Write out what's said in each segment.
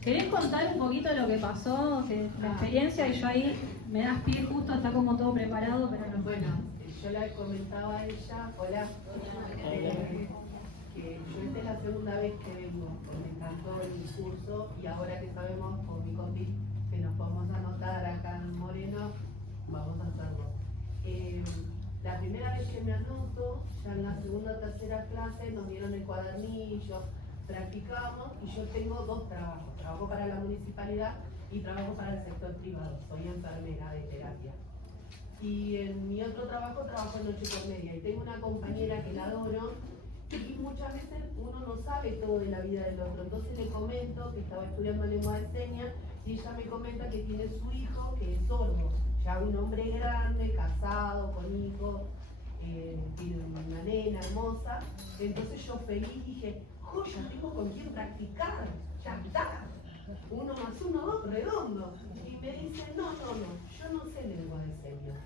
¿querés contar un poquito lo que pasó, la experiencia? Y yo ahí me das pie justo, está como todo preparado, pero no. Bueno, yo le comentaba a ella, hola, que yo esta es la segunda vez que vengo, me encantó el curso y ahora que sabemos con mi compi que nos podemos anotar acá en Moreno, vamos a hacerlo. La primera vez que me anoto, ya en la segunda o tercera clase nos dieron el cuadernillo, practicamos y yo tengo dos trabajos, trabajo para la municipalidad y trabajo para el sector privado, soy enfermera de terapia. Y en mi otro trabajo en noche por media y tengo una compañera que la adoro y muchas veces uno no sabe todo de la vida del otro, entonces le comento que estaba estudiando lengua de señas y ella me comenta que tiene su hijo que es sordo, ya un hombre grande, casado, con hijos, tiene una nena hermosa, entonces yo feliz dije, ya tengo con quién practicar, ya está, 1 más 1, 2, redondo, y me dice, no, yo no sé lengua de señas.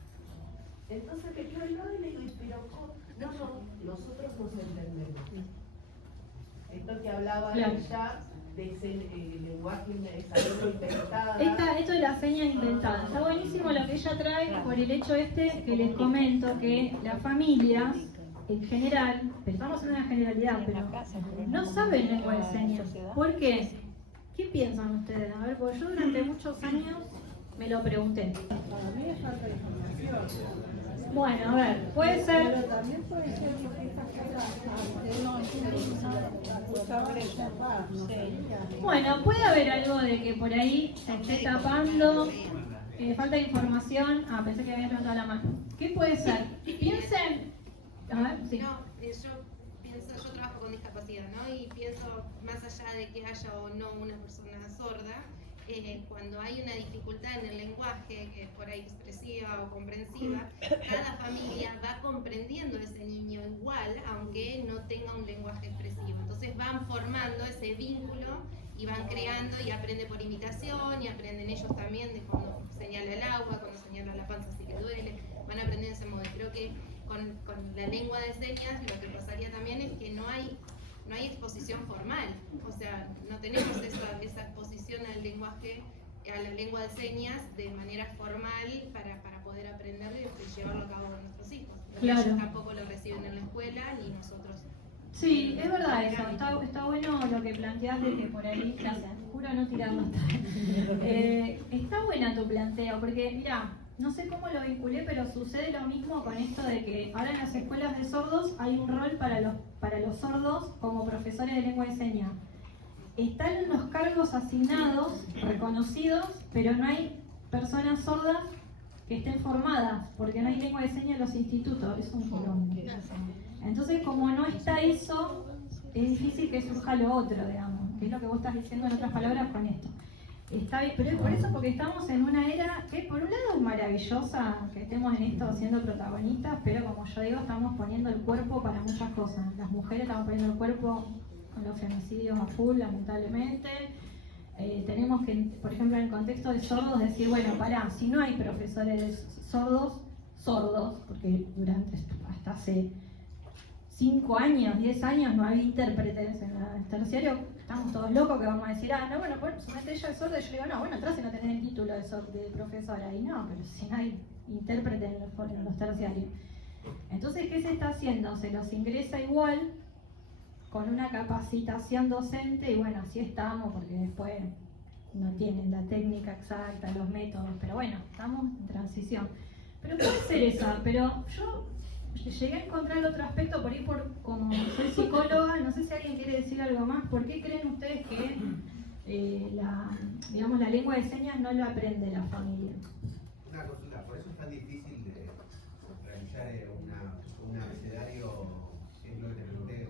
Entonces me quedo al lado y le digo, pero no, nosotros nos entendemos. Esto que hablaba ella de ese lenguaje, esa lengua inventada. Esto de la seña inventada. Está buenísimo lo que ella trae por el hecho que les comento que las familias en general, pero estamos en una generalidad, pero no saben lengua de señas. ¿Por qué? ¿Qué piensan ustedes? A ver, porque yo durante muchos años me lo pregunté. Para mí es falta de información. Bueno, a ver, puede ser. Pero también puede ser que esta cosa Bueno, puede haber algo de que por ahí se esté tapando, falta de información. Ah, pensé que había levantado la mano. ¿Qué puede ser? Piensen. A ver, sí. No, yo trabajo con discapacidad, ¿no? Y pienso, más allá de que haya o no una persona sorda, cuando hay una dificultad en el lenguaje, que es por ahí expresiva o comprensiva, cada familia va comprendiendo a ese niño igual, aunque no tenga un lenguaje expresivo. Entonces van formando ese vínculo y van creando y aprende por imitación y aprenden ellos también de cuando señala el agua, cuando señala la panza si le duele, van aprendiendo ese modo. Creo que con la lengua de señas lo que pasaría también es que no hay exposición formal, o sea, no tenemos esa exposición al lenguaje, a la lengua de señas de manera formal para poder aprenderlo y llevarlo a cabo con nuestros hijos. Claro. Ellos tampoco lo reciben en la escuela ni nosotros. Sí, es verdad eso. Está bueno lo que planteas de que por ahí, gracias, juro no tirarlo. Está buena tu planteo, porque mira, no sé cómo lo vinculé, pero sucede lo mismo con esto de que ahora en las escuelas de sordos hay un rol para los sordos como profesores de lengua de señas. Están los cargos asignados, reconocidos, pero no hay personas sordas que estén formadas, porque no hay lengua de señas en los institutos, es un quilombo. Entonces, como no está eso, es difícil que surja lo otro, digamos, que es lo que vos estás diciendo en otras palabras con esto. Está bien, pero es por eso, porque estamos en una era que por un lado es maravillosa que estemos en esto siendo protagonistas, pero como yo digo, estamos poniendo el cuerpo para muchas cosas. Las mujeres estamos poniendo el cuerpo con los femicidios a full, lamentablemente. Tenemos que, por ejemplo, en el contexto de sordos, decir, bueno, pará, si no hay profesores sordos, porque hasta hace 5 años, 10 años no había intérpretes en el terciario, estamos todos locos que vamos a decir, no, bueno, suponete ella es sorda, y yo digo, no, bueno, atrás no tenés el título de profesora, y no, pero si no hay intérprete en los terciarios. Entonces, ¿qué se está haciendo? Se los ingresa igual, con una capacitación docente, y bueno, así estamos, porque después no tienen la técnica exacta, los métodos, pero bueno, estamos en transición. Pero puede ser esa, pero yo llegué a encontrar otro aspecto por ahí, como soy psicóloga, no sé si alguien quiere decir algo más. ¿Por qué creen ustedes que la lengua de señas no lo aprende la familia? Una consulta, por eso es tan difícil de realizar un abecedario, que es lo que te pregunté,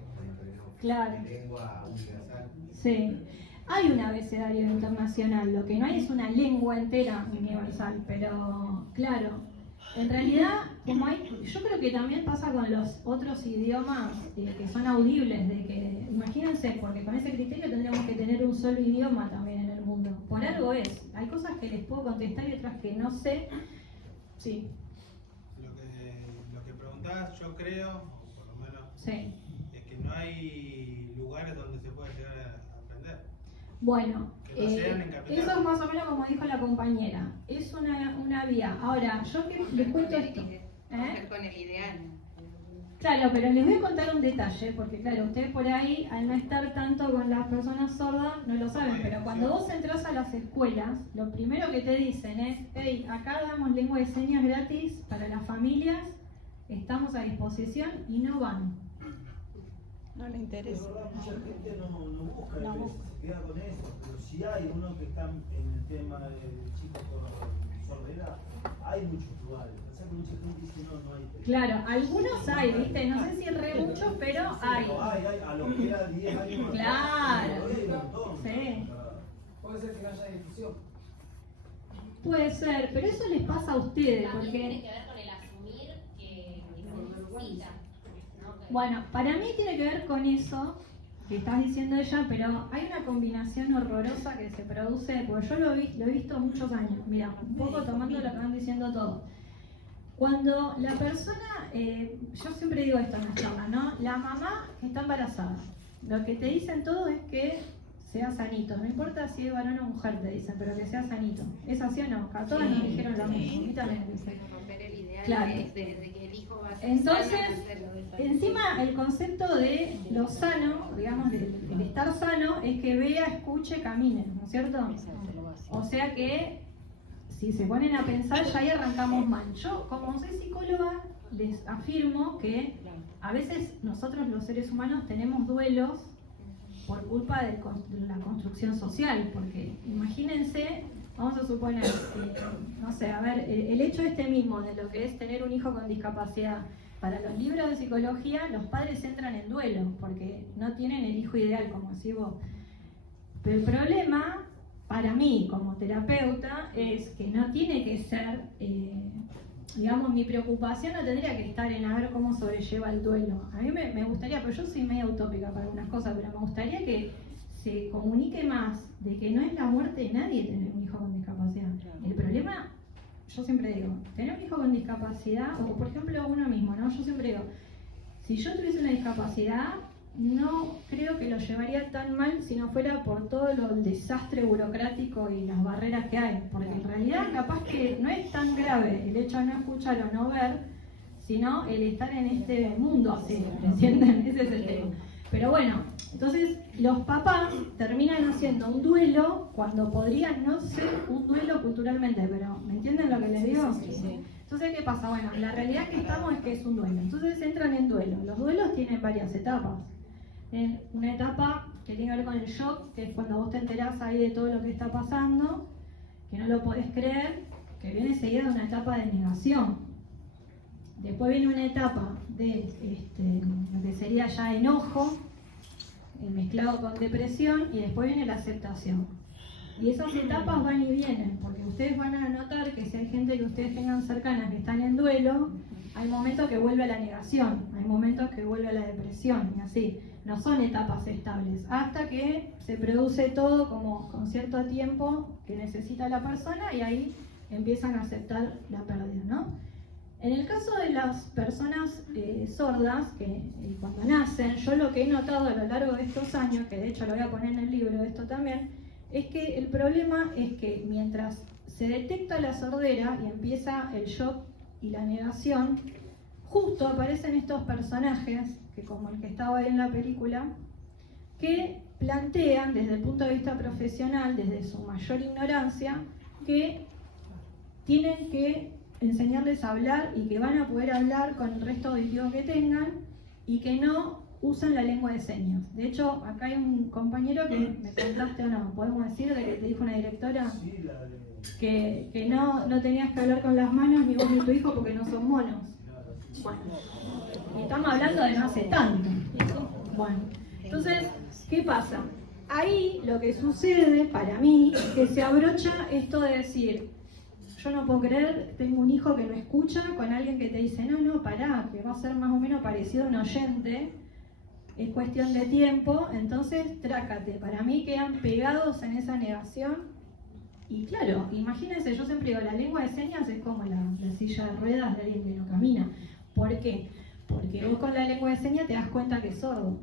Claro. de lengua universal. Sí. Hay un abecedario internacional, lo que no hay es una lengua entera universal, pero claro, en realidad, yo creo que también pasa con los otros idiomas que son audibles, de que, imagínense, porque con ese criterio tendríamos que tener un solo idioma también en el mundo. Por algo es, hay cosas que les puedo contestar y otras que no sé. Sí. Lo que preguntabas, yo creo, o por lo menos, Sí. es que no hay lugares donde se pueda llegar a aprender. Bueno, Pasean en Capital. Eso es más o menos como dijo la compañera. Es una vía. Ahora, yo que les cuento esto. Con el ideal. Claro, pero les voy a contar un detalle, porque claro, ustedes por ahí, al no estar tanto con las personas sordas, no lo saben, pero cuando vos entras a las escuelas, lo primero que te dicen es, hey, acá damos lengua de señas gratis para las familias, estamos a disposición y no van. No le interesa. Es verdad, mucha gente no busca eso, se queda con eso, pero si hay uno que está en el tema de chicos con sordera, hay muchos lugares. O sea que mucha gente dice no hay. Claro, algunos hay, ¿viste? No sé si re muchos, pero hay. Hay, a lo que era 10 años. Claro. Hay un montón. Sí. Puede ser que no haya difusión. Puede ser, pero eso les pasa a ustedes, También tiene porque... que ver con el asumir que se necesita, ¿no? Bueno, para mí tiene que ver con eso que estás diciendo ella, pero hay una combinación horrorosa que se produce, porque yo lo he visto muchos años, mira, un poco tomando lo que van diciendo todos. Cuando la persona, yo siempre digo esto en las charlas, ¿no? La mamá que está embarazada, lo que te dicen todo es que sea sanito, no importa si es varón o mujer, te dicen, pero que sea sanito. ¿Es así o no? A todas nos dijeron lo mismo, a mí también me dicen. Romper el ideal Claro. de que el hijo va a ser Entonces, sano, hacerlo de esta encima el concepto de lo sano, digamos, el estar sano, es que vea, escuche, camine, ¿no es cierto? O sea que, si se ponen a pensar, ya ahí arrancamos mal. Yo, como soy psicóloga, les afirmo que a veces nosotros los seres humanos tenemos duelos por culpa de la construcción social, porque imagínense, vamos a suponer, no sé, a ver, el hecho este mismo de lo que es tener un hijo con discapacidad. Para los libros de psicología, los padres entran en duelo, porque no tienen el hijo ideal, como decís vos. Pero el problema, para mí, como terapeuta, es que no tiene que ser, digamos, mi preocupación no tendría que estar en a ver cómo sobrelleva el duelo. A mí me gustaría, pero yo soy medio utópica para algunas cosas, pero me gustaría que se comunique más de que no es la muerte de nadie tener un hijo con discapacidad. El problema, yo siempre digo, tener un hijo con discapacidad, o por ejemplo uno mismo, ¿no? Yo siempre digo, si yo tuviese una discapacidad, no creo que lo llevaría tan mal si no fuera por todo el desastre burocrático y las barreras que hay, porque en realidad capaz que no es tan grave el hecho de no escuchar o no ver, sino el estar en este mundo así, ¿entienden? Ese es el tema. Pero bueno, entonces los papás terminan haciendo un duelo cuando podría no ser un duelo culturalmente, pero ¿me entienden lo que les digo? Sí. Entonces, ¿qué pasa? Bueno, la realidad que estamos es que es un duelo. Entonces entran en duelo. Los duelos tienen varias etapas. Una etapa que tiene que ver con el shock, que es cuando vos te enterás ahí de todo lo que está pasando, que no lo podés creer, que viene seguida de una etapa de negación. Después viene una etapa de lo que sería ya enojo, mezclado con depresión, y después viene la aceptación. Y esas etapas van y vienen, porque ustedes van a notar que si hay gente que ustedes tengan cercanas que están en duelo, hay momentos que vuelve a la negación, hay momentos que vuelve a la depresión, y así. No son etapas estables, hasta que se produce todo como con cierto tiempo que necesita la persona y ahí empiezan a aceptar la pérdida, ¿no? En el caso de las personas sordas, que cuando nacen, yo lo que he notado a lo largo de estos años, que de hecho lo voy a poner en el libro esto también, es que el problema es que mientras se detecta la sordera y empieza el shock y la negación, justo aparecen estos personajes, que como el que estaba ahí en la película, que plantean desde el punto de vista profesional, desde su mayor ignorancia, que tienen que enseñarles a hablar y que van a poder hablar con el resto auditivo que tengan y que no usan la lengua de señas. De hecho, acá hay un compañero que me contaste, o no, podemos decir, de que te dijo una directora Sí, la de... que no tenías que hablar con las manos ni vos ni tu hijo porque no son monos. Bueno, y estamos hablando de no hace tanto. Bueno, entonces, ¿qué pasa? Ahí lo que sucede para mí es que se abrocha esto de decir, yo no puedo creer, tengo un hijo que no escucha, con alguien que te dice, no, pará, que va a ser más o menos parecido a un oyente, es cuestión de tiempo, entonces trácate. Para mí quedan pegados en esa negación. Y claro, imagínense, yo siempre digo, la lengua de señas es como la silla de ruedas de alguien que no camina. ¿Por qué? Porque vos con la lengua de señas te das cuenta que es sordo.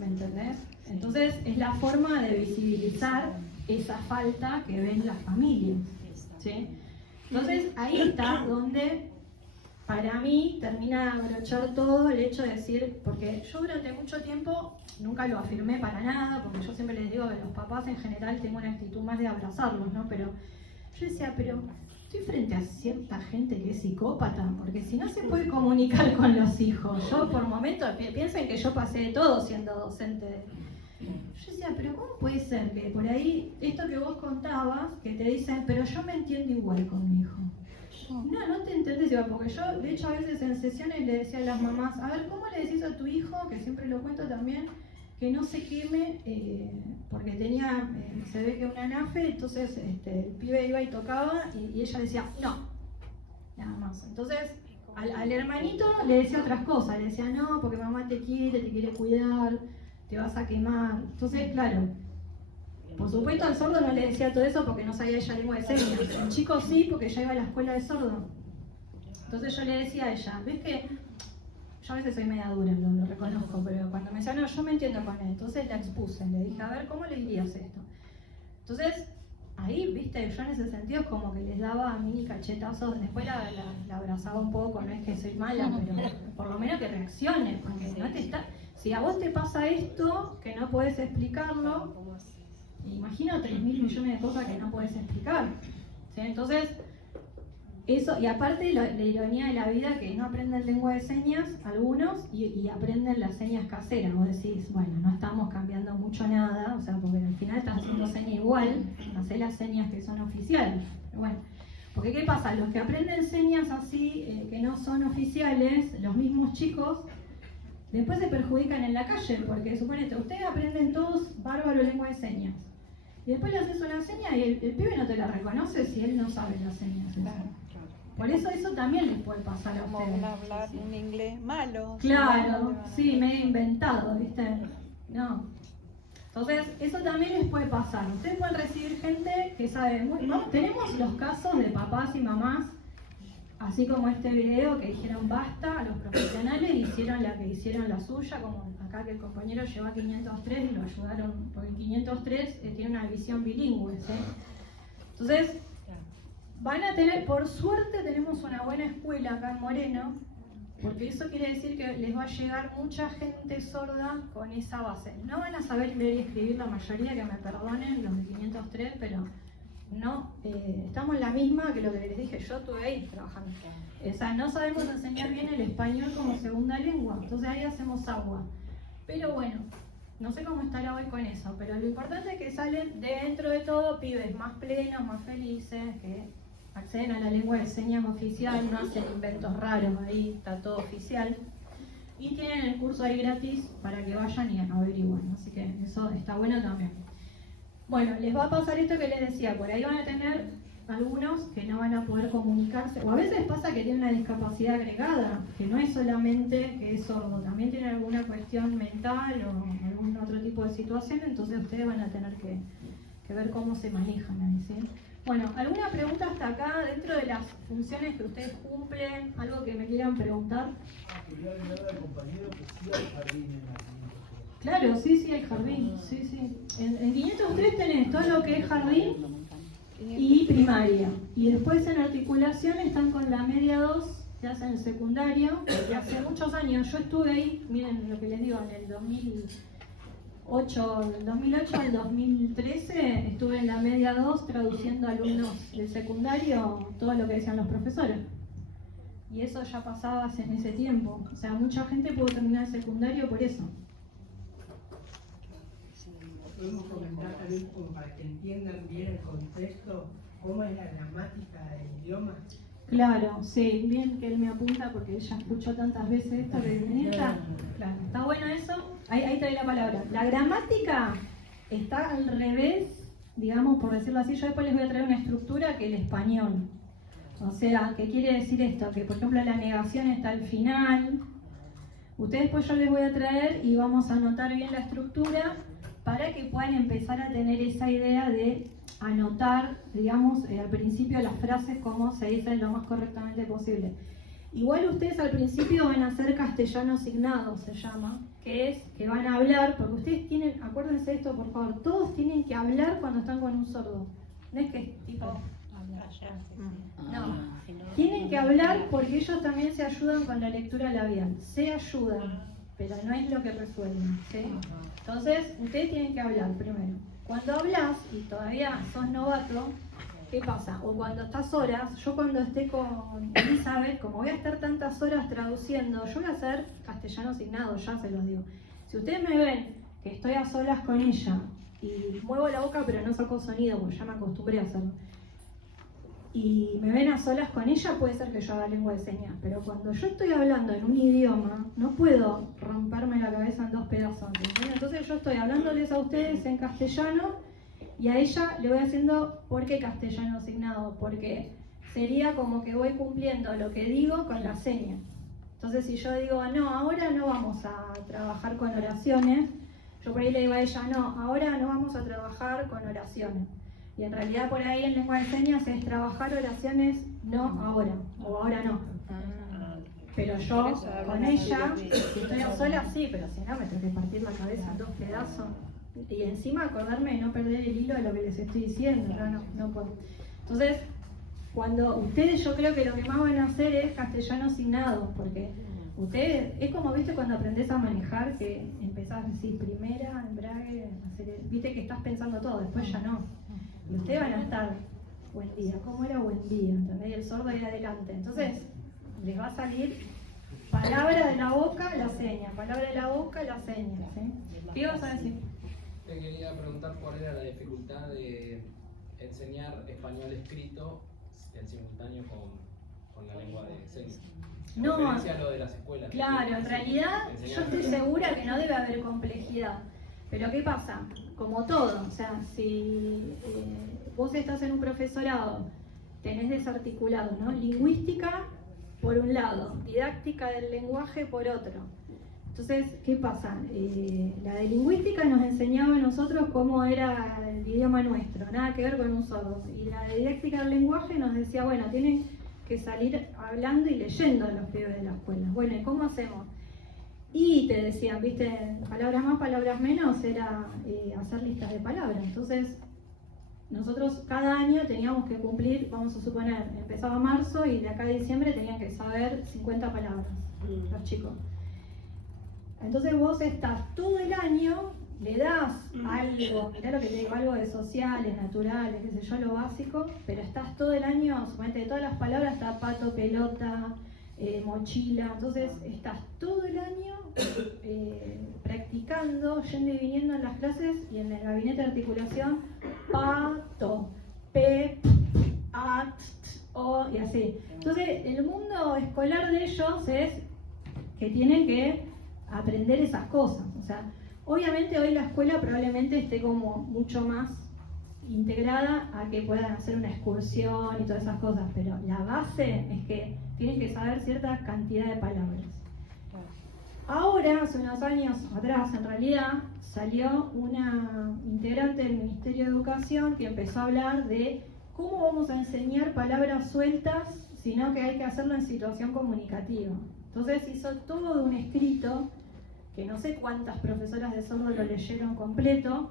¿Me entendés? Entonces es la forma de visibilizar esa falta que ven las familias, ¿sí? Entonces ahí está donde para mí termina de abrochar todo el hecho de decir, porque yo durante mucho tiempo nunca lo afirmé para nada, porque yo siempre les digo que los papás en general tengo una actitud más de abrazarlos, ¿no? Pero yo decía, pero estoy frente a cierta gente que es psicópata, porque si no se puede comunicar con los hijos, yo por momentos, piensen que yo pasé de todo siendo docente. Yo decía, pero ¿cómo puede ser que por ahí, esto que vos contabas, que te dicen, pero yo me entiendo igual con mi hijo? No te entendés igual, porque yo, de hecho, a veces en sesiones le decía a las mamás, a ver, ¿cómo le decís a tu hijo, que siempre lo cuento también, que no se queme, porque tenía, se ve que una anafe, entonces el pibe iba y tocaba, y ella decía, no, nada más. Entonces, al hermanito le decía otras cosas, le decía, no, porque mamá te quiere cuidar, te vas a quemar. Entonces, claro, por supuesto al sordo no le decía todo eso porque no sabía ella lengua de señas. El chico sí, porque ya iba a la escuela de sordo. Entonces yo le decía a ella, ¿ves que yo a veces soy media dura, lo reconozco, pero cuando me decía, no, yo me entiendo con él, entonces la expuse, le dije, a ver, ¿cómo le dirías esto? Entonces, ahí, viste, yo en ese sentido es como que les daba mini cachetazos, después la abrazaba un poco, no es que soy mala, pero por lo menos que reaccione, porque no te está... Si a vos te pasa esto, que no podés explicarlo, imagino 3.000 millones de cosas que no podés explicar, ¿sí? Entonces, eso, y aparte la ironía de la vida que no aprenden lengua de señas algunos y aprenden las señas caseras. Vos decís, bueno, no estamos cambiando mucho nada, o sea, porque al final están haciendo señas igual, hacé las señas que son oficiales. Pero bueno, porque ¿qué pasa? Los que aprenden señas así, que no son oficiales, los mismos chicos, después se perjudican en la calle, porque suponete, ustedes aprenden todos bárbaro lengua de señas. Y después le haces una seña y el pibe no te la reconoce si él no sabe las señas. Claro. Por eso también les puede pasar a Como ustedes. hablar un inglés malo. Claro, sí, medio inventado, ¿viste? No. Entonces, eso también les puede pasar. Ustedes pueden recibir gente que sabe muy... ¿no? Tenemos los casos de papás y mamás, así como este video, que dijeron basta a los profesionales y hicieron la que hicieron la suya, como acá que el compañero llevó a 503 y lo ayudaron, porque el 503 tiene una visión bilingüe, ¿sí? Entonces, van a tener, por suerte tenemos una buena escuela acá en Moreno, porque eso quiere decir que les va a llegar mucha gente sorda con esa base. No van a saber leer y escribir la mayoría, que me perdonen los de 503, pero no, estamos en la misma que lo que les dije, yo estuve ahí trabajando. O sea, no sabemos enseñar bien el español como segunda lengua, entonces ahí hacemos agua. Pero bueno, no sé cómo estará hoy con eso, pero lo importante es que salen dentro de todo pibes más plenos, más felices, que acceden a la lengua de señas oficial, no hacen inventos raros, ahí está todo oficial. Y tienen el curso ahí gratis para que vayan y averigüen, así que eso está bueno también. Bueno, les va a pasar esto que les decía, por ahí van a tener algunos que no van a poder comunicarse, o a veces pasa que tienen una discapacidad agregada, que no es solamente que es sordo, también tienen alguna cuestión mental o algún otro tipo de situación, entonces ustedes van a tener que ver cómo se manejan ahí, ¿sí? Bueno, ¿alguna pregunta hasta acá dentro de las funciones que ustedes cumplen? ¿Algo que me quieran preguntar? Quería agregar al compañero que sí hay jardín en la 503. Claro, sí, hay jardín, sí. En 503 tenés todo lo que es jardín y primaria. Y después en articulación están con la media 2, que hacen el secundario, que hace muchos años. Yo estuve ahí, miren lo que les digo, en el 2008 al 2013 estuve en la media 2 traduciendo alumnos del secundario todo lo que decían los profesores. Y eso ya pasaba en ese tiempo. O sea, mucha gente pudo terminar el secundario por eso. Podemos comentar también como para que entiendan bien el contexto, cómo es la gramática del idioma. Claro, sí, bien que él me apunta porque ella escuchó tantas veces esto que claro, está bueno eso. Ahí te doy la palabra. La gramática está al revés, digamos, por decirlo así. Yo después les voy a traer una estructura que el español. O sea, ¿qué quiere decir esto? Que por ejemplo la negación está al final. Ustedes después yo les voy a traer y vamos a anotar bien la estructura para que puedan empezar a tener esa idea de anotar, digamos, al principio las frases como se dicen lo más correctamente posible. Igual ustedes al principio van a hacer castellano signado, se llama, que es que van a hablar, porque ustedes tienen, acuérdense de esto por favor, todos tienen que hablar cuando están con un sordo. No es que es tipo... No, tienen que hablar porque ellos también se ayudan con la lectura labial. Se ayudan, pero no es lo que resuelven, ¿sí? Entonces, ustedes tienen que hablar primero. Cuando hablas y todavía sos novato, ¿qué pasa? O cuando estás horas, yo cuando esté con Elizabeth, como voy a estar tantas horas traduciendo, yo voy a hacer castellano signado, ya se los digo. Si ustedes me ven que estoy a solas con ella y muevo la boca pero no saco sonido porque ya me acostumbré a hacerlo, y me ven a solas con ella, puede ser que yo haga lengua de señas, pero cuando yo estoy hablando en un idioma, no puedo romperme la cabeza en dos pedazos, ¿entiendes? Entonces yo estoy hablándoles a ustedes en castellano y a ella le voy haciendo, ¿por qué castellano asignado? Porque sería como que voy cumpliendo lo que digo con la seña. Entonces si yo digo, no, ahora no vamos a trabajar con oraciones, yo por ahí le digo a ella, no, ahora no vamos a trabajar con oraciones. Y en realidad por ahí en lengua de señas es trabajar oraciones no ahora, o ahora no. Pero yo con ella, si estoy sola, sí, pero si no me tengo que partir la cabeza en dos pedazos. Y encima acordarme de no perder el hilo de lo que les estoy diciendo, no puedo. Entonces, cuando ustedes, yo creo que lo que más van a hacer es castellano signado, porque ustedes, es como, viste, cuando aprendes a manejar, que empezás a decir primera, embrague, viste que estás pensando todo, después ya no. Y ustedes van a estar, buen día, ¿cómo era buen día? ¿Entendés? Y el sordo ahí adelante. Entonces, les va a salir palabra de la boca, la seña, palabra de la boca, la seña, ¿sí? ¿Qué ibas a decir? Te quería preguntar cuál era la dificultad de enseñar español escrito en simultáneo con la lengua de señas. No, referencia a lo de las escuelas. Claro, en realidad yo estoy segura que no debe haber complejidad. Pero ¿qué pasa? Como todo, o sea, si vos estás en un profesorado, tenés desarticulado, ¿no? Lingüística por un lado, didáctica del lenguaje por otro. Entonces, ¿qué pasa? La de lingüística nos enseñaba a nosotros cómo era el idioma nuestro, nada que ver con un sordo. Y la de didáctica del lenguaje nos decía, bueno, tienen que salir hablando y leyendo a los pibes de la escuela. Bueno, ¿y cómo hacemos? Y te decían, viste, palabras más, palabras menos, era hacer listas de palabras. Entonces, nosotros cada año teníamos que cumplir, vamos a suponer, empezaba marzo y de acá a diciembre tenían que saber 50 palabras, los chicos. Entonces vos estás todo el año, le das algo, mirá lo que te digo, algo de sociales, naturales, qué sé yo, lo básico, pero estás todo el año, suponete, de todas las palabras está pato, pelota, mochila, entonces estás todo el año practicando, yendo y viniendo en las clases y en el gabinete de articulación, pato, pe, at, o, y así. Entonces el mundo escolar de ellos es que tienen que aprender esas cosas, o sea, obviamente hoy la escuela probablemente esté como mucho más integrada a que puedan hacer una excursión y todas esas cosas, pero la base es que tienen que saber cierta cantidad de palabras. Ahora, hace unos años atrás, en realidad, salió una integrante del Ministerio de Educación que empezó a hablar de cómo vamos a enseñar palabras sueltas, sino que hay que hacerlo en situación comunicativa. Entonces hizo todo un escrito, que no sé cuántas profesoras de sordo lo leyeron completo,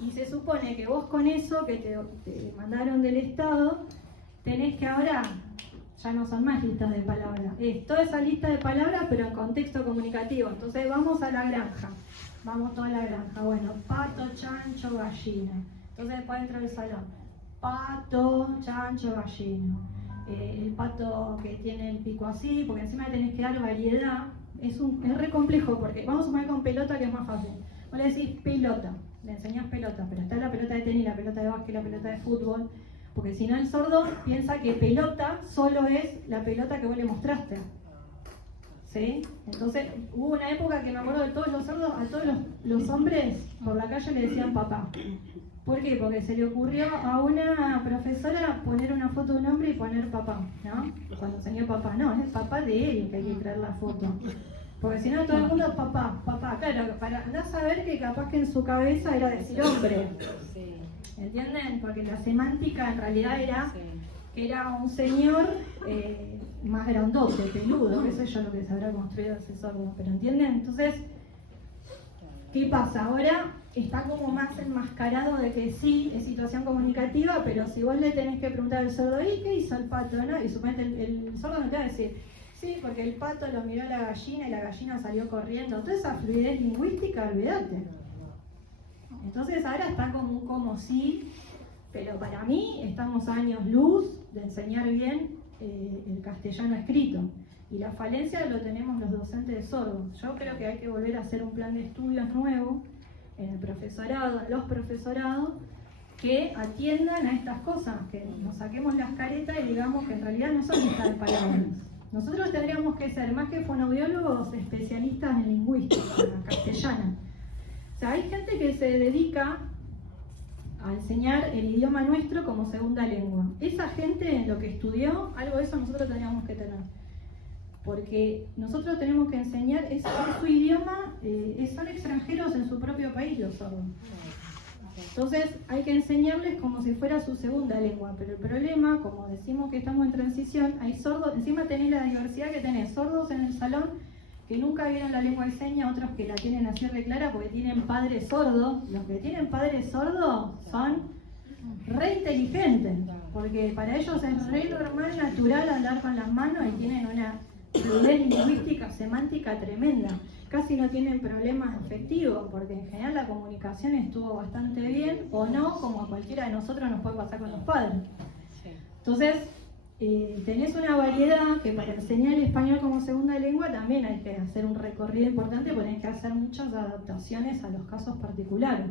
y se supone que vos con eso que te mandaron del Estado, tenés que ahora, ya no son más listas de palabras, es toda esa lista de palabras pero en contexto comunicativo. Entonces vamos a la granja, vamos toda la granja, bueno, pato, chancho, gallina. Entonces después dentro del salón, pato, chancho, gallina. El pato que tiene el pico así, porque encima tenés que dar variedad, es re complejo, porque vamos a poner con pelota que es más fácil. Vos le decís pelota, le enseñás pelota, pero está la pelota de tenis, la pelota de básquet, la pelota de fútbol, porque si no el sordo piensa que pelota solo es la pelota que vos le mostraste. ¿Sí? Entonces hubo una época que me acuerdo de todos los sordos, a todos los hombres por la calle le decían papá. ¿Por qué? Porque se le ocurrió a una profesora poner una foto de un hombre y poner papá, ¿no? Cuando enseñó papá, no, es el papá de él que hay que traer la foto. Porque si no todo el mundo papá, papá, claro, para andar a saber que capaz que en su cabeza era decir hombre. ¿Entienden? Porque la semántica en realidad era que era un señor más grandote, peludo, qué sé yo lo que se habrá construido ese sordo, pero ¿entienden? Entonces, ¿qué pasa? Ahora está como más enmascarado de que sí, es situación comunicativa, pero si vos le tenés que preguntar al sordo, ¿y qué hizo el pato? ¿No? Y suponete el sordo no te va a decir, sí, porque el pato lo miró a la gallina y la gallina salió corriendo. Toda esa fluidez lingüística, olvídate. Entonces ahora está como un como sí, pero para mí estamos a años luz de enseñar bien el castellano escrito. Y la falencia lo tenemos los docentes de sordos. Yo creo que hay que volver a hacer un plan de estudios nuevo en el profesorado, en los profesorados, que atiendan a estas cosas, que nos saquemos las caretas y digamos que en realidad no son listas de palabras. Nosotros tendríamos que ser, más que fonoaudiólogos, especialistas en lingüística castellana. O sea, hay gente que se dedica a enseñar el idioma nuestro como segunda lengua. Esa gente, lo que estudió, algo de eso nosotros tendríamos que tener. Porque nosotros tenemos que enseñar, es su idioma, son extranjeros en su propio país los sordos. Entonces hay que enseñarles como si fuera su segunda lengua, pero el problema, como decimos que estamos en transición, hay sordos, encima tenés la diversidad que tenés, sordos en el salón que nunca vieron la lengua de señas, otros que la tienen así re clara porque tienen padres sordos. Los que tienen padres sordos son re inteligentes, porque para ellos es re normal, natural andar con las manos y tienen una fluidez lingüística, semántica tremenda. Casi no tienen problemas afectivos, porque en general la comunicación estuvo bastante bien, o no, como a cualquiera de nosotros nos puede pasar con los padres. Entonces, tenés una variedad que para enseñar el español como segunda lengua también hay que hacer un recorrido importante, porque tenés que hacer muchas adaptaciones a los casos particulares.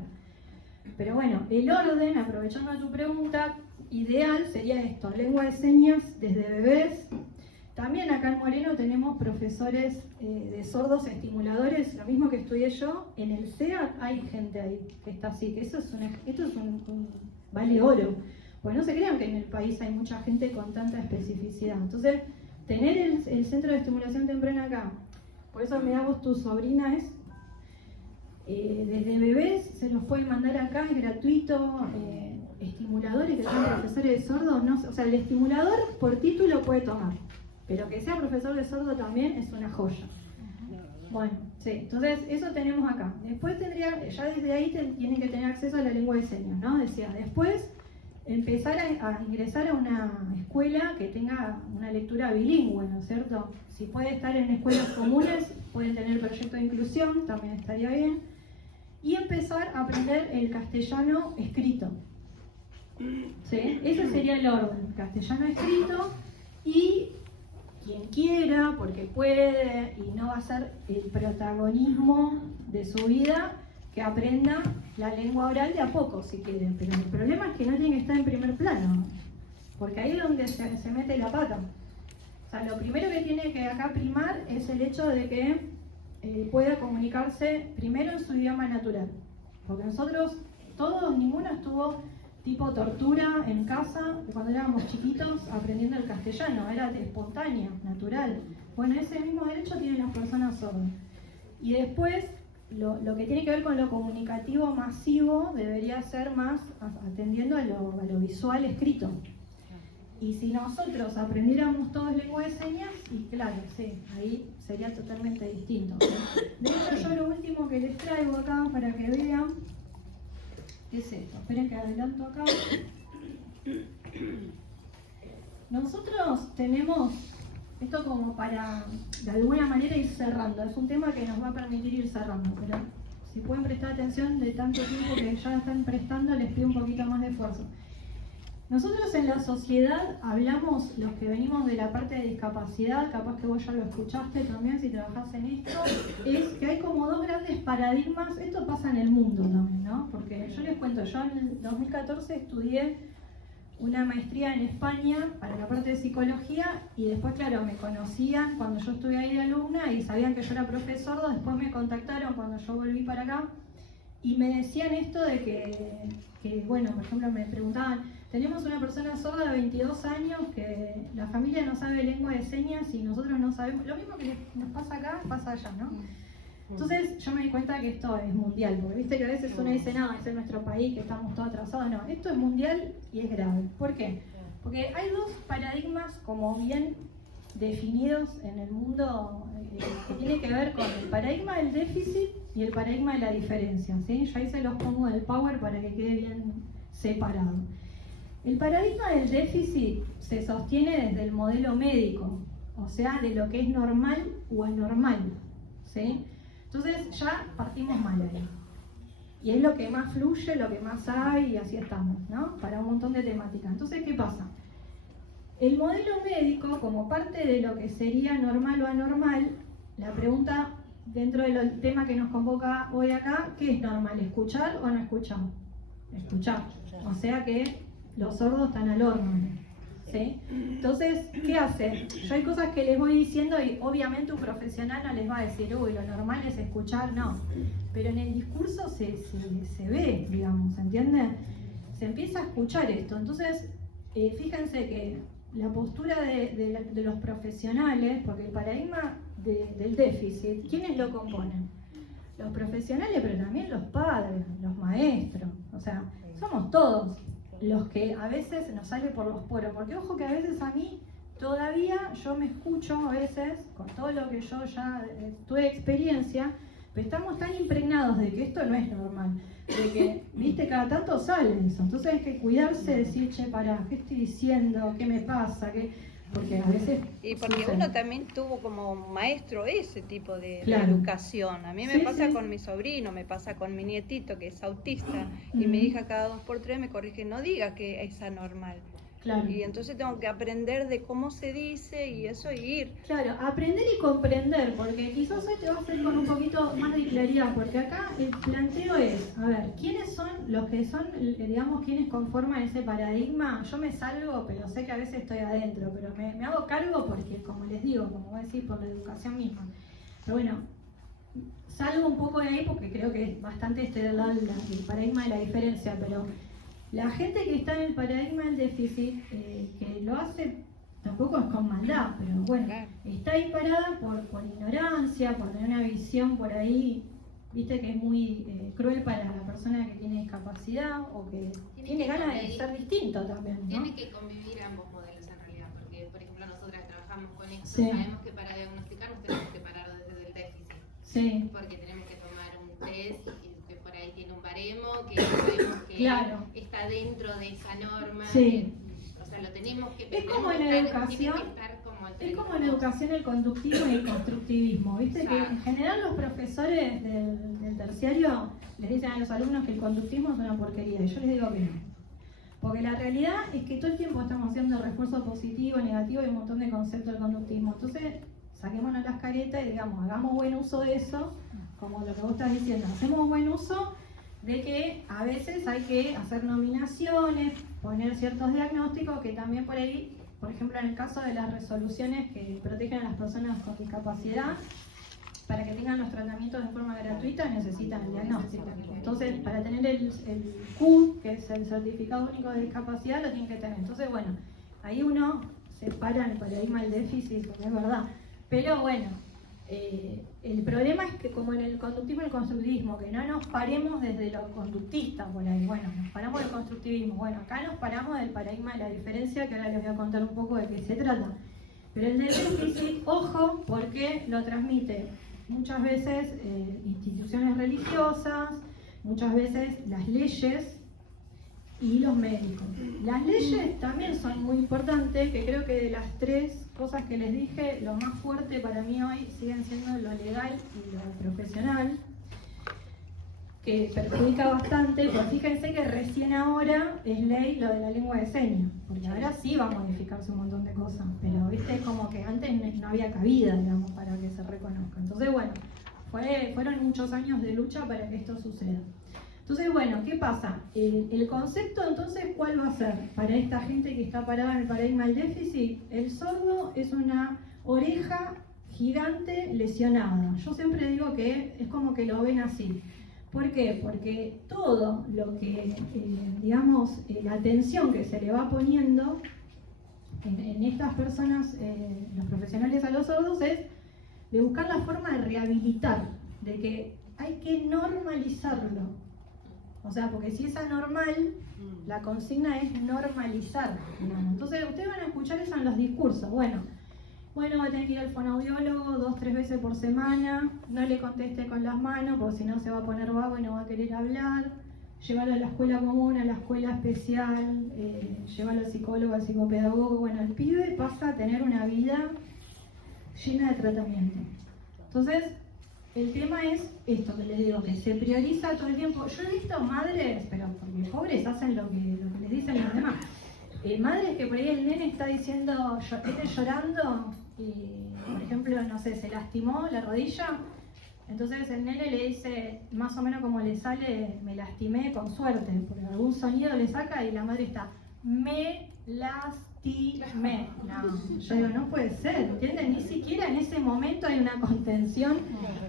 Pero bueno, el orden, aprovechando tu pregunta, ideal sería esto: lengua de señas desde bebés. También acá en Moreno tenemos profesores de sordos estimuladores, lo mismo que estudié yo. En el CEA hay gente ahí que está así, que esto es un vale oro. Pues no se crean que en el país hay mucha gente con tanta especificidad. Entonces, tener el centro de estimulación temprana acá, por eso me hago tu sobrina, es desde bebés se los pueden mandar acá, es gratuito. Estimuladores que son profesores de sordos, no, o sea, el estimulador por título puede tomar, pero que sea profesor de sordo también es una joya. Bueno, sí, entonces eso tenemos acá. Después tendría, ya desde ahí tienen que tener acceso a la lengua de señas, ¿no? Decía, después empezar a ingresar a una escuela que tenga una lectura bilingüe, ¿no es cierto? Si puede estar en escuelas comunes, pueden tener proyecto de inclusión, también estaría bien. Y empezar a aprender el castellano escrito. ¿Sí? Ese sería el orden, castellano escrito, y quien quiera, porque puede y no va a ser el protagonismo de su vida, que aprenda la lengua oral de a poco si quiere, pero el problema es que no tiene que estar en primer plano, porque ahí es donde se mete la pata. O sea, lo primero que tiene que acá primar es el hecho de que pueda comunicarse primero en su idioma natural, porque nosotros todos, ninguno estuvo tipo tortura en casa cuando éramos chiquitos aprendiendo el castellano, era espontáneo, natural. Bueno, ese mismo derecho tienen las personas sordas. Y después, lo que tiene que ver con lo comunicativo masivo debería ser más atendiendo a lo visual escrito. Y si nosotros aprendiéramos todos lengua de señas, y claro, sí, ahí sería totalmente distinto. De hecho, yo lo último que les traigo acá para que vean, ¿qué es esto? Esperen que adelanto acá. Nosotros tenemos esto como para, de alguna manera, ir cerrando. Es un tema que nos va a permitir ir cerrando, pero si pueden prestar atención de tanto tiempo que ya están prestando, les pido un poquito más de esfuerzo. Nosotros en la sociedad hablamos, los que venimos de la parte de discapacidad, capaz que vos ya lo escuchaste también si trabajás en esto, es que hay como dos grandes paradigmas. Esto pasa en el mundo también, ¿no? Porque yo les cuento, yo en el 2014 estudié una maestría en España para la parte de psicología y después, claro, me conocían cuando yo estuve ahí de alumna y sabían que yo era profesor. Después me contactaron cuando yo volví para acá y me decían esto de que bueno, por ejemplo, me preguntaban, tenemos una persona sorda de 22 años que la familia no sabe lengua de señas y nosotros no sabemos. Lo mismo que nos pasa acá, pasa allá, ¿no? Entonces yo me di cuenta que esto es mundial, porque viste que a veces uno dice, no, es en nuestro país que estamos todos atrasados. No, esto es mundial y es grave. ¿Por qué? Porque hay dos paradigmas como bien definidos en el mundo que tiene que ver con el paradigma del déficit y el paradigma de la diferencia, ¿sí? Yo ahí se los pongo en el power para que quede bien separado. El paradigma del déficit se sostiene desde el modelo médico, o sea, de lo que es normal o anormal, ¿sí? Entonces ya partimos mal ahí. Y es lo que más fluye, lo que más hay, y así estamos, ¿no? Para un montón de temáticas. Entonces, ¿qué pasa? El modelo médico, como parte de lo que sería normal o anormal, la pregunta dentro del tema que nos convoca hoy acá, ¿qué es normal? ¿Escuchar o no escuchar? Escuchar. O sea que los sordos están al horno, ¿sí? Entonces, ¿qué hace? Yo hay cosas que les voy diciendo y obviamente un profesional no les va a decir, uy, lo normal es escuchar, no. Pero en el discurso se ve, digamos, ¿entiende? Se empieza a escuchar esto. Entonces, fíjense que la postura de los profesionales, porque el paradigma del déficit, ¿quiénes lo componen? Los profesionales, pero también los padres, los maestros, o sea, somos todos los que a veces nos sale por los poros, porque ojo que a veces a mí todavía yo me escucho a veces, con todo lo que yo ya tuve experiencia, pero estamos tan impregnados de que esto no es normal, de que, viste, cada tanto sale eso, entonces hay que cuidarse, decir, che, pará, ¿qué estoy diciendo? ¿Qué me pasa? Porque a veces... Y porque uno también tuvo como maestro ese tipo de Claro. educación. A mí me pasa con mi sobrino, me pasa con mi nietito que es autista, y mi hija cada 2 por 3 me corrige, no diga que es anormal. Claro. Y entonces tengo que aprender de cómo se dice y eso, y ir. Claro, aprender y comprender, porque quizás hoy te va a hacer con un poquito más de claridad, porque acá el planteo es, a ver, ¿quiénes son los que son, digamos, quienes conforman ese paradigma? Yo me salgo, pero sé que a veces estoy adentro, pero me hago cargo porque, como les digo, como voy a decir, por la educación misma. Pero bueno, salgo un poco de ahí porque creo que es bastante del paradigma de la diferencia, pero la gente que está en el paradigma del déficit, que lo hace, tampoco es con maldad, pero bueno, está ahí parada por ignorancia, por tener una visión por ahí, viste, que es muy cruel para la persona que tiene discapacidad o que tiene ganas de ser distinto también, ¿no? Tiene que convivir ambos modelos en realidad, porque por ejemplo nosotras trabajamos con esto, Sí. sabemos que para diagnosticar nos tenemos que parar desde el déficit, Sí. porque tenemos que tomar un test que por ahí tiene un baremo, que sabemos que Claro. está dentro de esa norma, Sí. o sea, lo tenemos que Es como en educación, es como en educación el conductismo y el constructivismo, viste que en general los profesores del terciario les dicen a los alumnos que el conductismo es una porquería, y yo les digo que no. Porque la realidad es que todo el tiempo estamos haciendo refuerzo positivo, negativo y un montón de conceptos del conductismo. Entonces, saquémonos las caretas y digamos, hagamos buen uso de eso, como lo que vos estás diciendo, hacemos buen uso de que a veces hay que hacer nominaciones, poner ciertos diagnósticos que también por ahí, por ejemplo en el caso de las resoluciones que protegen a las personas con discapacidad, para que tengan los tratamientos de forma gratuita necesitan el diagnóstico. Entonces, para tener el Q, que es el Certificado Único de Discapacidad, lo tienen que tener. Entonces, bueno, ahí uno se para en el paradigma del déficit, porque es verdad. Pero bueno, el problema es que como en el conductismo y el constructivismo, que no nos paremos desde lo conductista por ahí, bueno, nos paramos del constructivismo, bueno, acá nos paramos del paradigma de la diferencia, que ahora les voy a contar un poco de qué se trata. Pero el del déficit, ojo, porque lo transmite muchas veces instituciones religiosas, muchas veces las leyes y los médicos. Las leyes también son muy importantes, que creo que de las 3 cosas que les dije, lo más fuerte para mí hoy siguen siendo lo legal y lo profesional, que perjudica bastante, pues fíjense que recién ahora es ley lo de la lengua de señas, porque ahora sí va a modificarse un montón de cosas, pero viste como que antes no había cabida, digamos, para que se reconozca. Entonces, bueno, fueron muchos años de lucha para que esto suceda. Entonces, bueno, ¿qué pasa? El concepto, entonces, ¿cuál va a ser para esta gente que está parada en el paradigma del déficit? El sordo es una oreja gigante lesionada. Yo siempre digo que es como que lo ven así. ¿Por qué? Porque todo lo que, digamos, la atención que se le va poniendo en estas personas, los profesionales a los sordos, es de buscar la forma de rehabilitar, de que hay que normalizarlo. O sea, porque si es anormal, la consigna es normalizar, digamos. Entonces, ustedes van a escuchar eso en los discursos. Bueno, va a tener que ir al fonoaudiólogo 2-3 veces por semana, no le conteste con las manos, porque si no se va a poner vago y no va a querer hablar. Llevarlo a la escuela común, a la escuela especial, llevarlo al psicólogo, al psicopedagogo. Bueno, el pibe pasa a tener una vida llena de tratamiento. Entonces, el tema es esto que les digo, que se prioriza todo el tiempo. Yo he visto madres, pero porque pobres hacen lo que les dicen los demás. Madres que por ahí el nene está diciendo, viene llorando y, por ejemplo, no sé, se lastimó la rodilla. Entonces el nene le dice, más o menos como le sale, me lastimé con suerte, porque algún sonido le saca y la madre está, me lastimé. No, yo digo, no puede ser, ¿entienden? Ni siquiera en ese momento hay una contención,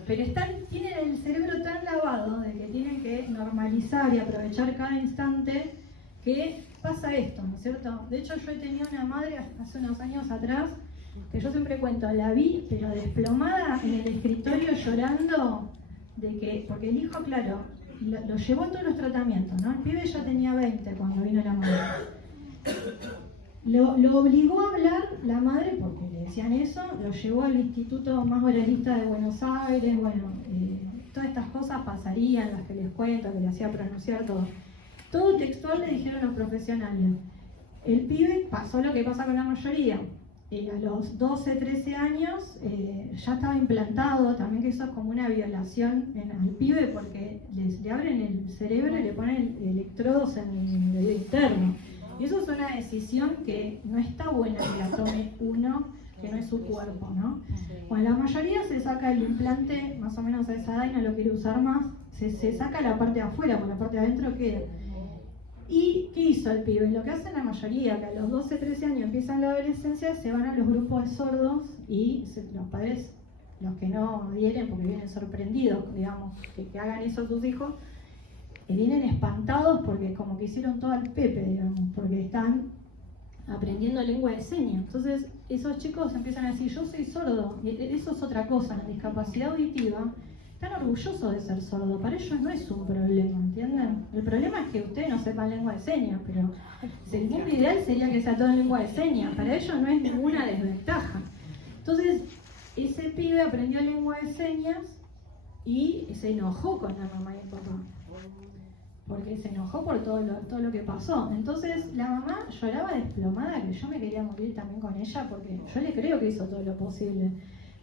pero tienen el cerebro tan lavado de que tienen que normalizar y aprovechar cada instante que pasa esto, ¿no es cierto? De hecho, yo he tenido una madre hace unos años atrás, que yo siempre cuento, la vi, pero desplomada en el escritorio llorando, porque el hijo, claro, lo llevó a todos los tratamientos, ¿no? El pibe ya tenía 20 cuando vino la madre. Lo obligó a hablar la madre, porque le decían eso, lo llevó al instituto más oralista de Buenos Aires, bueno, todas estas cosas pasarían, las que les cuento, que le hacía pronunciar todo. Todo textual le dijeron los profesionales. El pibe pasó lo que pasa con la mayoría. A los 12, 13 años ya estaba implantado, también que eso es como una violación al pibe porque le abren el cerebro y le ponen electrodos en el interno. Y eso es una decisión que no está buena que la tome uno, que no es su cuerpo, ¿no? Bueno, la mayoría se saca el implante más o menos a esa edad y no lo quiere usar más, se saca la parte de afuera, porque la parte de adentro queda. ¿Y qué hizo el pibe? Lo que hace la mayoría, que a los 12, 13 años empiezan la adolescencia, se van a los grupos de sordos y los padres, los que no adhieren porque vienen sorprendidos, digamos, que hagan eso a sus hijos, vienen espantados porque como que hicieron todo al Pepe, digamos, porque están aprendiendo lengua de señas. Entonces esos chicos empiezan a decir, yo soy sordo, y eso es otra cosa, la discapacidad auditiva. Están orgullosos de ser sordos, para ellos no es un problema, ¿entienden? El problema es que ustedes no sepan lengua de señas, pero el mundo ideal sería que sea todo en lengua de señas, para ellos no es ninguna desventaja. Entonces, ese pibe aprendió lengua de señas y se enojó con la mamá y el papá, porque se enojó por todo lo que pasó. Entonces, la mamá lloraba desplomada, que yo me quería morir también con ella, porque yo le creo que hizo todo lo posible.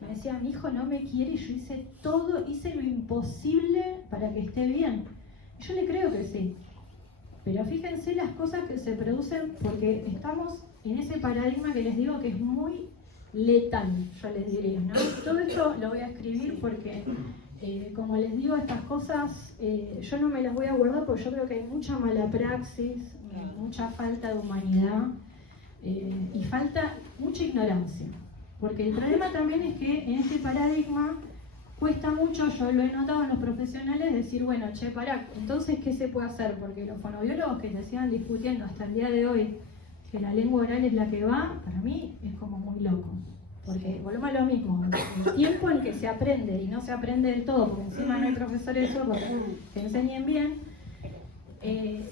Me decía, mi hijo no me quiere y yo hice lo imposible para que esté bien. Y yo le creo que sí. Pero fíjense las cosas que se producen porque estamos en ese paradigma que les digo que es muy letal, yo les diría, ¿no? Todo esto lo voy a escribir porque, como les digo, estas cosas yo no me las voy a guardar porque yo creo que hay mucha mala praxis, mucha falta de humanidad y falta mucha ignorancia. Porque el problema también es que en este paradigma cuesta mucho, yo lo he notado en los profesionales, decir, bueno, che, pará, entonces, ¿qué se puede hacer? Porque los fonoaudiólogos que se sigan discutiendo hasta el día de hoy que la lengua oral es la que va, para mí es como muy loco. Porque volvemos a lo mismo, el tiempo en que se aprende y no se aprende del todo, porque encima no hay profesores sordos que enseñen bien,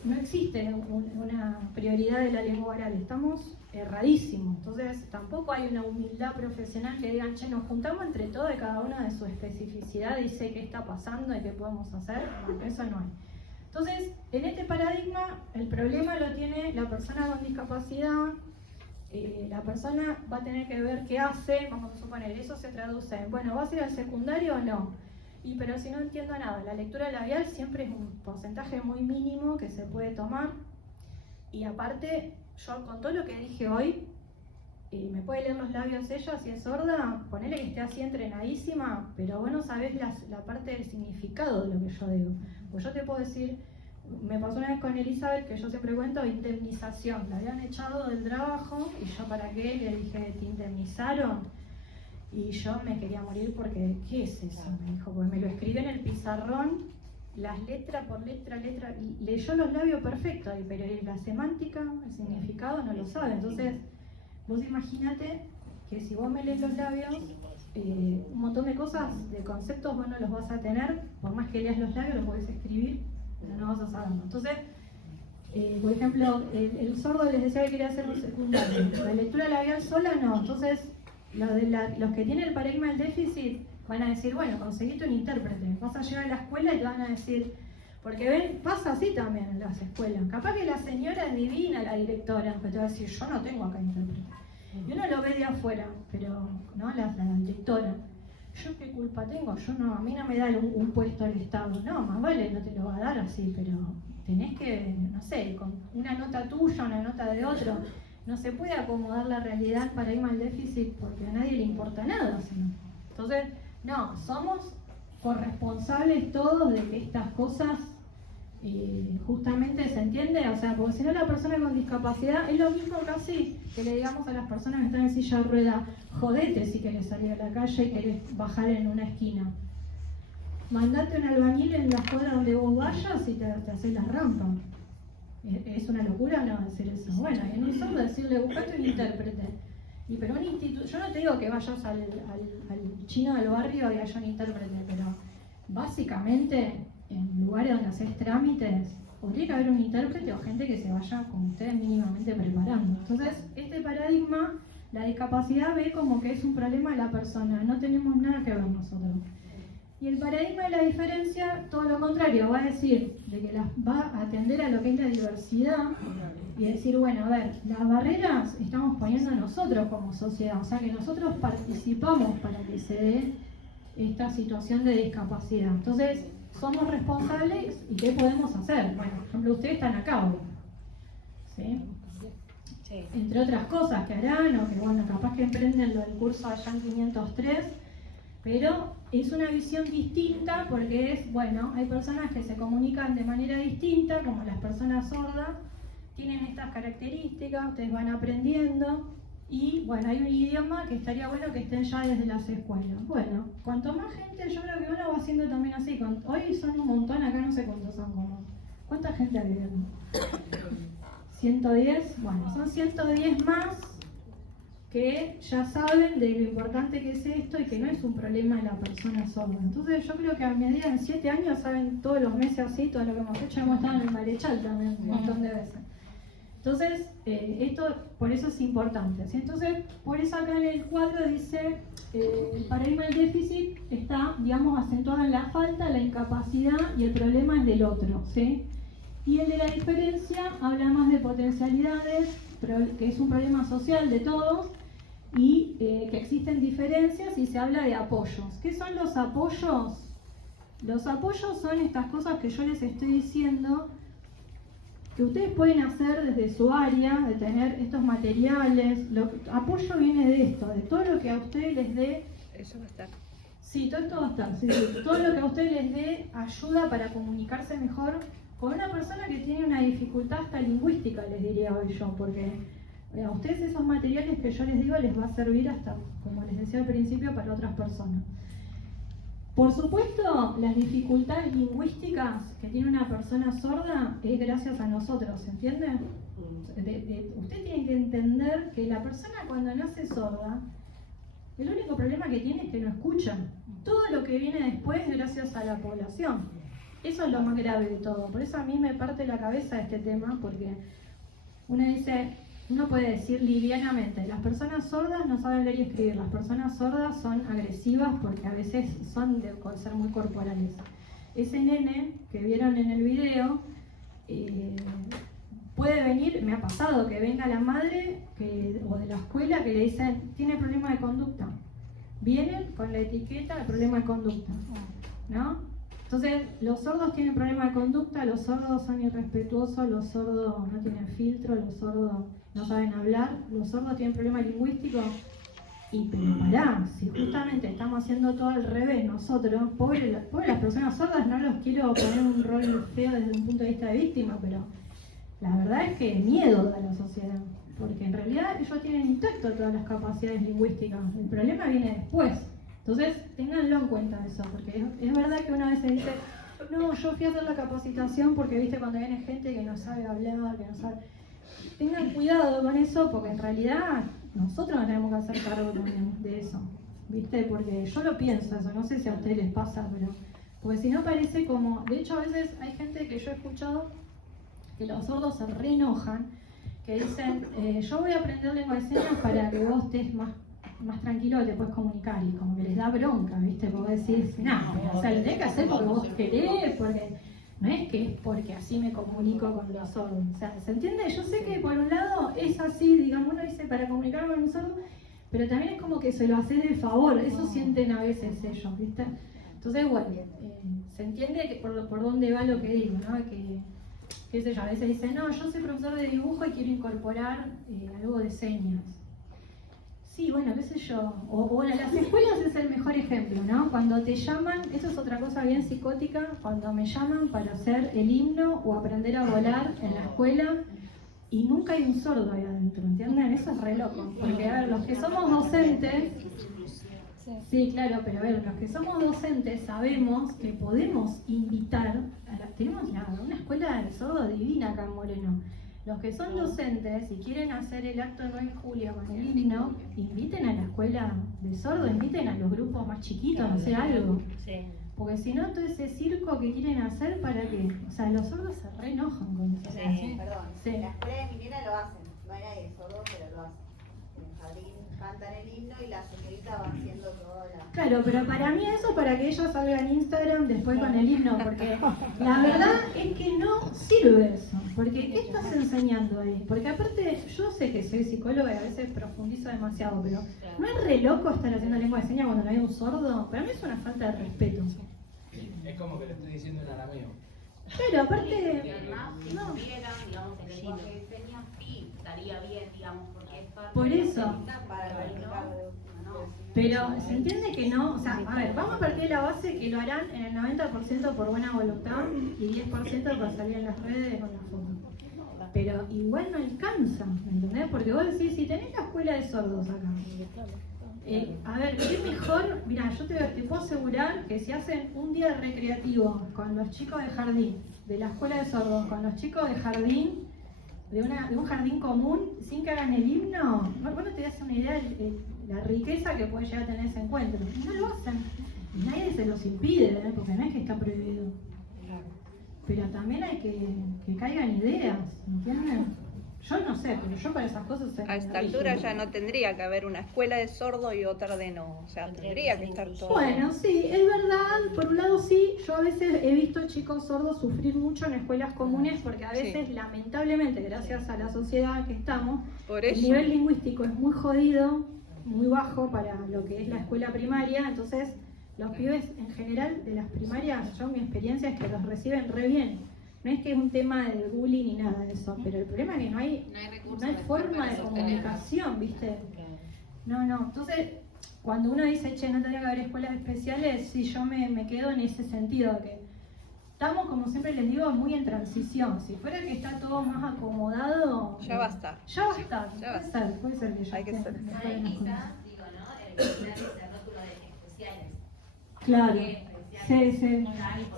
no existe una prioridad de la lengua oral, estamos erradísimos. Entonces tampoco hay una humildad profesional que digan, che, nos juntamos entre todos y cada uno de su especificidad y sé qué está pasando y qué podemos hacer. Bueno, eso no hay. Entonces, en este paradigma, el problema lo tiene la persona con discapacidad. La persona va a tener que ver qué hace, vamos a suponer, eso se traduce en, bueno, ¿vas a ir al secundario o no? Pero si no entiendo nada, la lectura labial siempre es un porcentaje muy mínimo que se puede tomar. Y aparte, yo con todo lo que dije hoy, me puede leer los labios ella si es sorda, ponele que esté así entrenadísima, pero vos no sabés la parte del significado de lo que yo digo. Pues yo te puedo decir, me pasó una vez con Elizabeth, que yo siempre cuento, indemnización. La habían echado del trabajo y yo, ¿para qué? Le dije, ¿te indemnizaron? Y yo me quería morir porque, ¿qué es eso? Me dijo, pues me lo escribió en el pizarrón, las letras por letra, leyó los labios perfecto, pero la semántica, el significado no lo sabe. Entonces, vos imaginate que si vos me lees los labios, un montón de cosas, de conceptos vos no los vas a tener, por más que leas los labios los podés escribir, pero no vas a saberlo. Entonces, por ejemplo, el sordo les decía que quería hacer un secundario. La lectura labial sola no. Entonces, los que tienen el paradigma del déficit van a decir, bueno, conseguiste un intérprete. Vas a llegar a la escuela y te van a decir, porque ven, pasa así también en las escuelas. Capaz que la señora es divina, la directora, pero te va a decir, yo no tengo acá intérprete. Y uno lo ve de afuera, pero no la directora. ¿Yo qué culpa tengo? Yo no, a mí no me da un puesto al Estado. No, más vale, no te lo va a dar así, pero tenés que, no sé, con una nota tuya, una nota de otro. No se puede acomodar la realidad al paradigma del déficit porque a nadie le importa nada, sino. Entonces, no, somos corresponsables todos de que estas cosas justamente se entiende, o sea, porque si no la persona con discapacidad es lo mismo casi que le digamos a las personas que están en silla de rueda, jodete si querés salir a la calle y querés bajar en una esquina. Mandate un albañil en la cuadra donde vos vayas y te haces la rampa. ¿Es una locura no decir eso? Bueno, y en un sordo decirle, buscate un intérprete. Pero un yo no te digo que vayas al chino del barrio y haya un intérprete, pero básicamente en lugares donde haces trámites, podría que haber un intérprete o gente que se vaya con ustedes mínimamente preparando. Entonces, este paradigma, la discapacidad ve como que es un problema de la persona, no tenemos nada que ver nosotros. Y el paradigma de la diferencia, todo lo contrario, va a decir de que va a atender a lo que es la diversidad y decir, bueno, a ver, las barreras estamos poniendo nosotros como sociedad, o sea que nosotros participamos para que se dé esta situación de discapacidad. Entonces, somos responsables y ¿qué podemos hacer? Bueno, por ejemplo, ustedes están acá hoy, ¿sí? Sí. Entre otras cosas que harán, o que bueno, capaz que emprenden lo del curso allá en 503, pero es una visión distinta porque es, bueno, hay personas que se comunican de manera distinta, como las personas sordas, tienen estas características, ustedes van aprendiendo, y bueno, hay un idioma que estaría bueno que estén ya desde las escuelas. Bueno, cuanto más gente, yo creo que uno va haciendo también así. Hoy son un montón, acá no sé cuántos son como. ¿Cuánta gente hay viviendo? 110, bueno, son 110 más que ya saben de lo importante que es esto y que no es un problema de la persona sorda. Entonces yo creo que a medida en 7 años saben todos los meses así, todo lo que hemos hecho, hemos estado en el Marechal también un montón de veces. Entonces, esto por eso es importante, ¿sí? Entonces, por eso acá en el cuadro dice, el paradigma del déficit está, digamos, acentuado en la falta, la incapacidad y el problema es del otro, ¿sí? Y el de la diferencia habla más de potencialidades, que es un problema social de todos, y que existen diferencias y se habla de apoyos. ¿Qué son los apoyos? Los apoyos son estas cosas que yo les estoy diciendo, que ustedes pueden hacer desde su área, de tener estos materiales. Apoyo viene de esto, de todo lo que a ustedes les dé. Eso va a estar. Sí, todo esto va a estar. Sí, sí. Todo lo que a ustedes les dé ayuda para comunicarse mejor con una persona que tiene una dificultad hasta lingüística, les diría hoy yo, porque a ustedes esos materiales que yo les digo les va a servir hasta, como les decía al principio, para otras personas. Por supuesto, las dificultades lingüísticas que tiene una persona sorda es gracias a nosotros, ¿se entiende? Usted tiene que entender que la persona cuando nace sorda, el único problema que tiene es que no escucha. Todo lo que viene después es gracias a la población. Eso es lo más grave de todo. Por eso a mí me parte la cabeza este tema, porque uno puede decir livianamente, las personas sordas no saben leer y escribir, las personas sordas son agresivas porque a veces son de ser muy corporales. Ese nene que vieron en el video puede venir, me ha pasado que venga la madre o de la escuela que le dicen tiene problema de conducta. Vienen con la etiqueta de problema de conducta, ¿no? Entonces, los sordos tienen problema de conducta, los sordos son irrespetuosos, los sordos no tienen filtro, los sordos no saben hablar, los sordos tienen problema lingüístico. Y pero pará, si justamente estamos haciendo todo al revés nosotros, pobre las personas sordas, no los quiero poner un rol feo desde un punto de vista de víctima, pero la verdad es que miedo da la sociedad, porque en realidad ellos tienen intacto todas las capacidades lingüísticas, el problema viene después. Entonces, ténganlo en cuenta eso, porque es verdad que una vez se dice, no, yo fui a hacer la capacitación porque viste cuando viene gente que no sabe hablar, que no sabe... Tengan cuidado con eso, porque en realidad nosotros nos tenemos que hacer cargo también de eso, ¿viste? Porque yo lo pienso eso, no sé si a ustedes les pasa, pero Porque si no parece como, de hecho a veces hay gente que yo he escuchado que los sordos se re enojan, que dicen, yo voy a aprender lengua de señas para que vos estés más tranquilo y te puedes comunicar, y como que les da bronca, ¿viste? Porque vos decís, no, o sea, lo tenés que hacer porque vos querés, porque no es que es porque así me comunico con los sordos. O sea, ¿se entiende? Yo sé que por un lado es así, digamos, uno dice para comunicarme con un sordo, pero también es como que se lo haces de favor, eso sienten a veces ellos, ¿viste? Entonces, bueno, se entiende que por dónde va lo que digo, ¿no? Que qué sé yo, a veces dicen, no, yo soy profesor de dibujo y quiero incorporar algo de señas. Sí, bueno, qué sé yo, o las escuelas es el mejor ejemplo, ¿no? Cuando te llaman, esto es otra cosa bien psicótica, cuando me llaman para hacer el himno o aprender a volar en la escuela y nunca hay un sordo ahí adentro, ¿entienden? Eso es re loco, porque a ver, los que somos docentes, sí, claro, pero a ver, los que somos docentes sabemos que podemos invitar, tenemos una escuela de sordos divina acá en Moreno. Los que son docentes y quieren hacer el acto 9 de julio con el himno, inviten a la escuela de sordos, inviten a los grupos más chiquitos a hacer algo. Porque si no, todo ese circo que quieren hacer, ¿para qué? O sea, los sordos se re enojan con eso. Perdón, en la escuela de mi nena lo hacen, no hay nadie sordo, pero lo hacen. En el jardín cantan el himno y la señorita va haciendo toda la... Claro, pero para mí eso para que ella salga en Instagram después con el himno, porque la verdad es que no sirve eso. Porque ¿qué estás enseñando ahí? Porque aparte, yo sé que soy psicóloga y a veces profundizo demasiado, pero ¿no es re loco estar haciendo lengua de señas cuando no hay un sordo? Para mí es una falta de respeto. Es como que lo estoy diciendo en arameo. Pero aparte, Y además, si no. tuvieran, digamos, el lenguaje de señas, sí, estaría bien, digamos, porque es parte Por de eso. Para practicar Pero se entiende que no, o sea, a ver, vamos a partir de la base que lo harán en el 90% por buena voluntad y 10% para salir en las redes con la foto. Pero igual no alcanza, ¿me entendés? Porque vos decís, si tenés la escuela de sordos acá, a ver, ¿qué mejor? Mira, yo te puedo asegurar que si hacen un día recreativo con los chicos de jardín, de la escuela de sordos, con los chicos de jardín, de un jardín común, sin que hagan el himno, bueno, te das una idea de la riqueza que puede llegar a tener ese encuentro. Y no lo hacen. Y nadie se los impide, porque no es que está prohibido. Pero también hay que caigan ideas, ¿entienden? Yo no sé, pero yo para esas cosas... A esta altura ya no tendría que haber una escuela de sordo y otra de no. O sea, tendría que estar todo... Bueno, sí, es verdad. Por un lado sí, yo a veces he visto chicos sordos sufrir mucho en escuelas comunes porque a veces, lamentablemente, gracias a la sociedad que estamos, el nivel lingüístico es muy jodido, muy bajo para lo que es la escuela primaria. Entonces, los pibes en general de las primarias, yo mi experiencia es que los reciben re bien. No es que es un tema de bullying ni nada de eso, pero el problema es que no hay forma de comunicación, ¿viste? No. Entonces, cuando uno dice, che, no tendría que haber escuelas especiales, sí, yo me quedo en ese sentido, de que estamos, como siempre les digo, muy en transición. Si fuera que está todo más acomodado... Ya va a estar. Ya va a estar. Puede ser que ya esté. Quizás, digo, ¿no? El ese rótulo de especiales. Claro.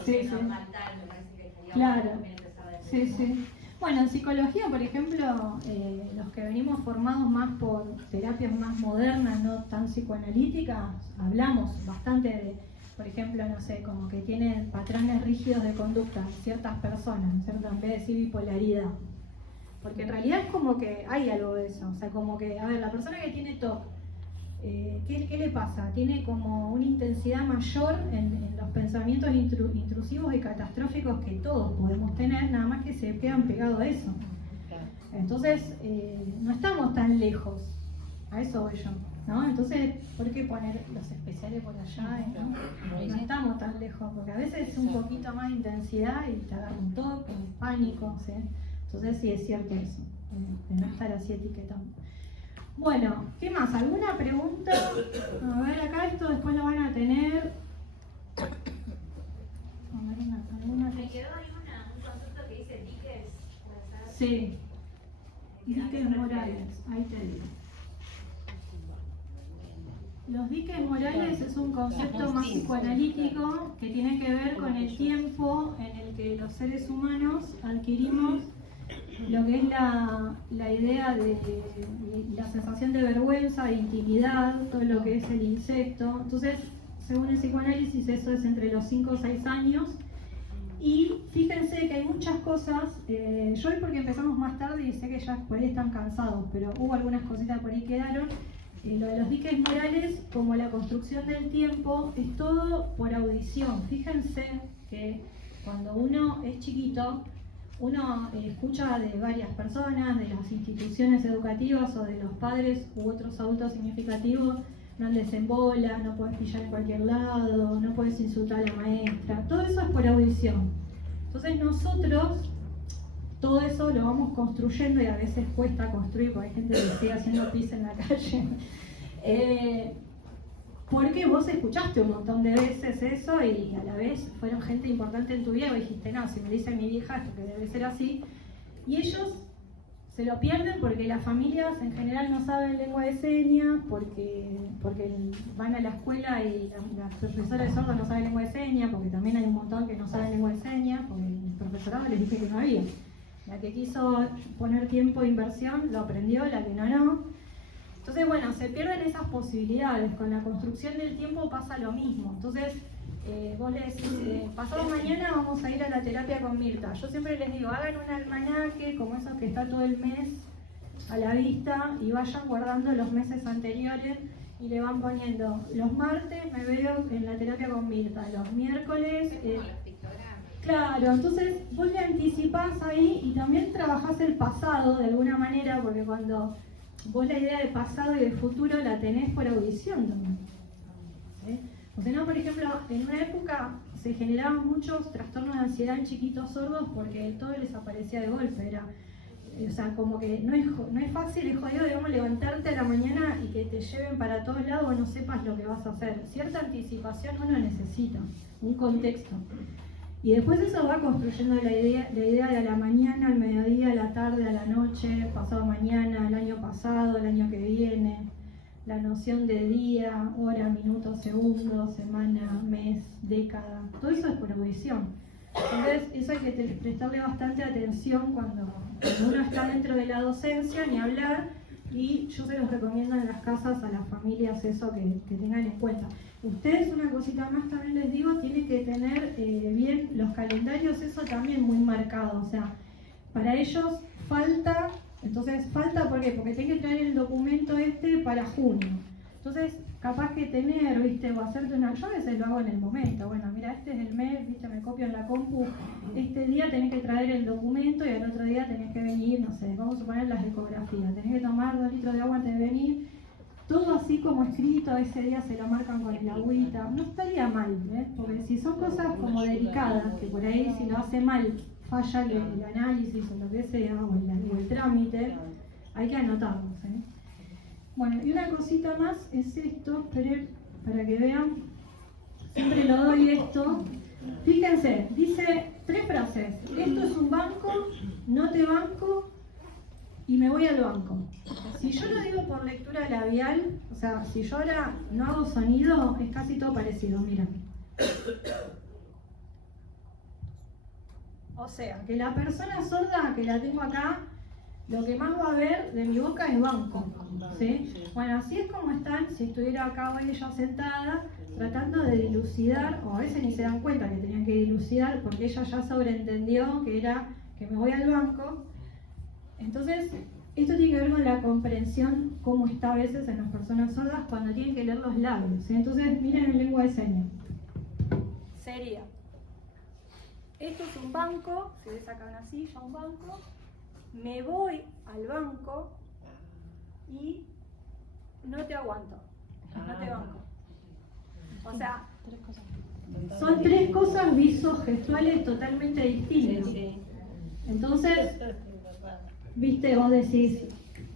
Sí. Claro. Sí. Bueno, en psicología, por ejemplo, los que venimos formados más por terapias más modernas, no tan psicoanalíticas, hablamos bastante de, por ejemplo, no sé, como que tienen patrones rígidos de conducta ciertas personas, ¿cierto? En vez de decir bipolaridad. Porque en realidad es como que hay algo de eso, o sea, como que, a ver, la persona que tiene TOC, ¿qué le pasa? Tiene como una intensidad mayor en los pensamientos intrusivos y catastróficos que todos podemos tener, nada más que se quedan pegados a eso. Entonces, no estamos tan lejos, a eso voy yo, ¿no? Entonces, ¿por qué poner los especiales por allá? No estamos tan lejos, porque a veces es un poquito más de intensidad y te agarra un toque, un pánico, ¿sí? Entonces sí es cierto eso, de no estar así etiquetando. Bueno, ¿qué más? ¿Alguna pregunta? A ver, acá esto después lo van a tener. Me quedó ahí un concepto que dice diques. Sí. Diques morales, ahí te digo. Los diques morales es un concepto más psicoanalítico que tiene que ver con el tiempo en el que los seres humanos adquirimos lo que es la idea de la sensación de vergüenza, de intimidad, todo lo que es el incesto. Entonces, según el psicoanálisis eso es entre los 5 o 6 años. Y fíjense que hay muchas cosas, yo hoy porque empezamos más tarde y sé que ya por ahí están cansados, pero hubo algunas cositas por ahí que quedaron. Lo de los diques morales, como la construcción del tiempo, es todo por audición. Fíjense que cuando uno es chiquito, uno escucha de varias personas, de las instituciones educativas o de los padres u otros adultos significativos, no andes en bola, no puedes pillar en cualquier lado, no puedes insultar a la maestra, todo eso es por audición. Entonces nosotros todo eso lo vamos construyendo y a veces cuesta construir porque hay gente que sigue haciendo pis en la calle. Porque vos escuchaste un montón de veces eso y a la vez fueron gente importante en tu vida y dijiste, no, si me dice mi hija esto que debe ser así. Y ellos se lo pierden porque las familias en general no saben lengua de señas, porque van a la escuela y la profesora de sordo no sabe lengua de señas, porque también hay un montón que no saben lengua de señas, porque el profesorado les dije que no había. La que quiso poner tiempo de inversión lo aprendió, la que no. Entonces, bueno, se pierden esas posibilidades. Con la construcción del tiempo pasa lo mismo. Entonces, vos le decís, pasado mañana vamos a ir a la terapia con Mirta. Yo siempre les digo, hagan un almanaque como esos que está todo el mes a la vista y vayan guardando los meses anteriores y le van poniendo, los martes me veo en la terapia con Mirta, los miércoles... Claro, entonces vos le anticipás ahí y también trabajás el pasado de alguna manera, porque cuando vos la idea de pasado y de futuro la tenés por audición también. ¿Sí? O sea, no, por ejemplo, en una época se generaban muchos trastornos de ansiedad en chiquitos sordos porque todo les aparecía de golpe, era, o sea, como que no es fácil, es jodido, digamos, levantarte a la mañana y que te lleven para todos lados o no sepas lo que vas a hacer. Cierta anticipación uno necesita, un contexto. Y después eso va construyendo la idea de a la mañana, al mediodía, a la tarde, a la noche, pasado mañana, el año pasado, el año que viene, la noción de día, hora, minuto, segundo, semana, mes, década, todo eso es por audición. Entonces eso hay que prestarle bastante atención cuando uno está dentro de la docencia, ni hablar, y yo se los recomiendo en las casas a las familias eso que tengan en cuenta. Ustedes, una cosita más también les digo, tienen que tener bien los calendarios, eso también muy marcado, o sea, para ellos falta, entonces falta ¿por qué? Porque tienen que traer el documento para junio, entonces capaz que tener, viste, o hacerte una, yo a veces lo hago en el momento, bueno, mira, este es el mes, viste, me copio en la compu, este día tenés que traer el documento y al otro día tenés que venir, no sé, vamos a poner las ecografías, tenés que tomar 2 litros de agua antes de venir, todo así como escrito, ese día se lo marcan con el agüita, no estaría mal, porque si son cosas como delicadas, que por ahí si lo hace mal falla el análisis o lo que sea, o el trámite, hay que anotarlos. Bueno, y una cosita más es esto, para que vean, siempre lo doy esto. Fíjense, dice 3 frases, esto es un banco, no te banco y me voy al banco. Si yo lo digo por lectura labial, o sea, si yo ahora no hago sonido, es casi todo parecido, mira. O sea, que la persona sorda que la tengo acá, lo que más va a ver de mi boca es banco, ¿sí? Bueno, así es como están, si estuviera acá hoy ella sentada, tratando de dilucidar, o a veces ni se dan cuenta que tenían que dilucidar, porque ella ya sobreentendió que era que me voy al banco. Entonces, esto tiene que ver con la comprensión, cómo está a veces en las personas sordas cuando tienen que leer los labios, ¿sí? Entonces, miren en lengua de señas. Sería, esto es un banco, si ves acá una silla, un banco, me voy al banco y no te aguanto, no te banco. O sea, son 3 cosas visogestuales totalmente distintas. Entonces, viste, vos decís,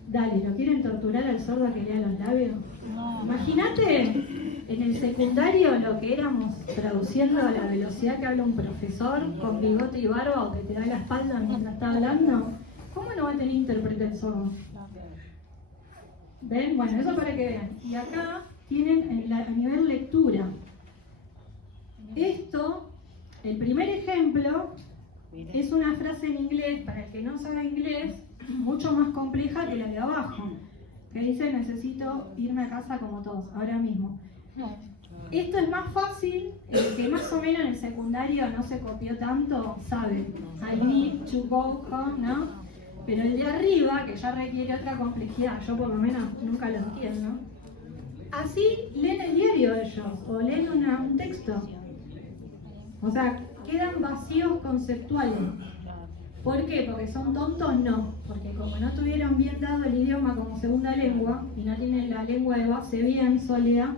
dale, ¿lo quieren torturar al sordo a que lea los labios? No. Imagínate en el secundario lo que éramos traduciendo a la velocidad que habla un profesor con bigote y barba o que te da la espalda mientras está hablando. ¿Cómo no va a tener intérprete el sordo? ¿Ven? Bueno, eso para que vean. Y acá tienen a nivel lectura. Esto, el primer ejemplo, es una frase en inglés, para el que no sabe inglés, mucho más compleja que la de abajo, que dice necesito irme a casa como todos, ahora mismo. Esto es más fácil, el que más o menos en el secundario no se copió tanto, sabe. I need to go home, ¿no? Pero el de arriba, que ya requiere otra complejidad, yo por lo menos nunca lo entiendo. Así leen el diario ellos, o leen un texto. O sea, quedan vacíos conceptuales. ¿Por qué? ¿Porque son tontos? No. Porque como no tuvieron bien dado el idioma como segunda lengua, y no tienen la lengua de base bien sólida,